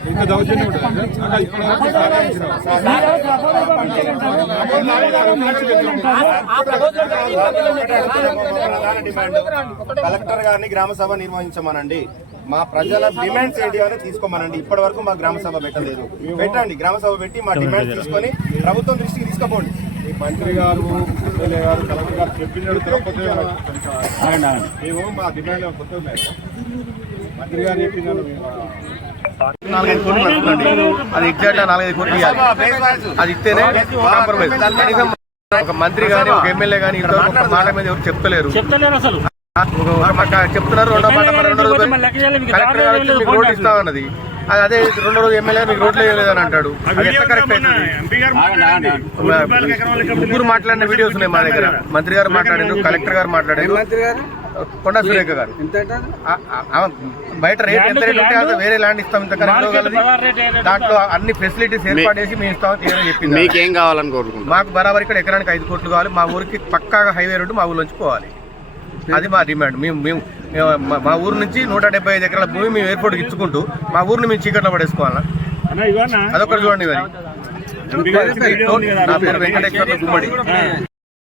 ఇంత దౌర్జన్యం కలెక్టర్ గారిని గ్రామ సభ నిర్వహించమనండి. మా ప్రజల డిమాండ్స్ ఏంటి అని తీసుకోమనండి. ఇప్పటి వరకు మా గ్రామ సభ పెట్టలేదు. పెట్టండి, గ్రామ సభ పెట్టి మా డిమాండ్స్ తీసుకొని ప్రభుత్వం దృష్టికి తీసుకుపోండి. మంత్రి గారు, ఎమ్మెల్యే గారు, కలెక్టర్ గారు చెప్పినట్టు తిరుపతి మేము మా డిమాండ్ కొత్త ఉన్నాయి. మంత్రి గారు చెప్పినారు 4-5 కోట్లు నడుస్తుందండి. అది ఎగ్జాక్ట్ 4-5 కోట్లు ఇవ్వాలి. అది ఇస్తేనే కాంప్రమైజ్. కనీసం ఒక మంత్రి గానీ ఒక ఎమ్మెల్యే గానీ ఇంతవరకు ఒక మాట మీద ఎవరు చెప్తలేరు అసలు. చెప్తున్నారు రెండో మాట, రెండో రోజు కలెక్టర్ గారు వచ్చి మీకు రోడ్డు ఇస్తామన్నది. అదే రెండో రోజు ఎమ్మెల్యే మీకు రోడ్లు వేయలేదని అంటాడు. అది ఎంత కరెక్ట్ అవుతుంది? ముగ్గురు మాట్లాడిన వీడియోస్ ఉన్నాయి మా దగ్గర. మంత్రి గారు మాట్లాడారు, కలెక్టర్ గారు మాట్లాడారు, కొండా సురేఖ గారు. బయట రేట్ ఎంత రేట్ ఉంటే అది వేరే ల్యాండ్ ఇస్తాం, ఇంత దాంట్లో అన్ని ఫెసిలిటీస్ ఏర్పాటు చేసి మేము ఇస్తామని చెప్పింది. మీకేం కావాలని కోరుకుంటున్నాం? మాకు బరాబర్ ఇక్కడ ఎకరానికి 5 కోట్లు కావాలి. మా ఊరికి పక్కాగా హైవే రోడ్డు మా ఊళ్ళోంచి పోవాలి. అది మా డిమాండ్. మేము మా ఊరు నుంచి 175 ఎకరాల భూమి మేము ఎయిర్పోర్ట్కి ఇచ్చుకుంటూ మా ఊరిని మేము చీకట్లో పడేసుకోవాలా? అదొకటి చూడండి. మరి నా పేరు వెంకటేశ్వర్లు గుమ్మడి.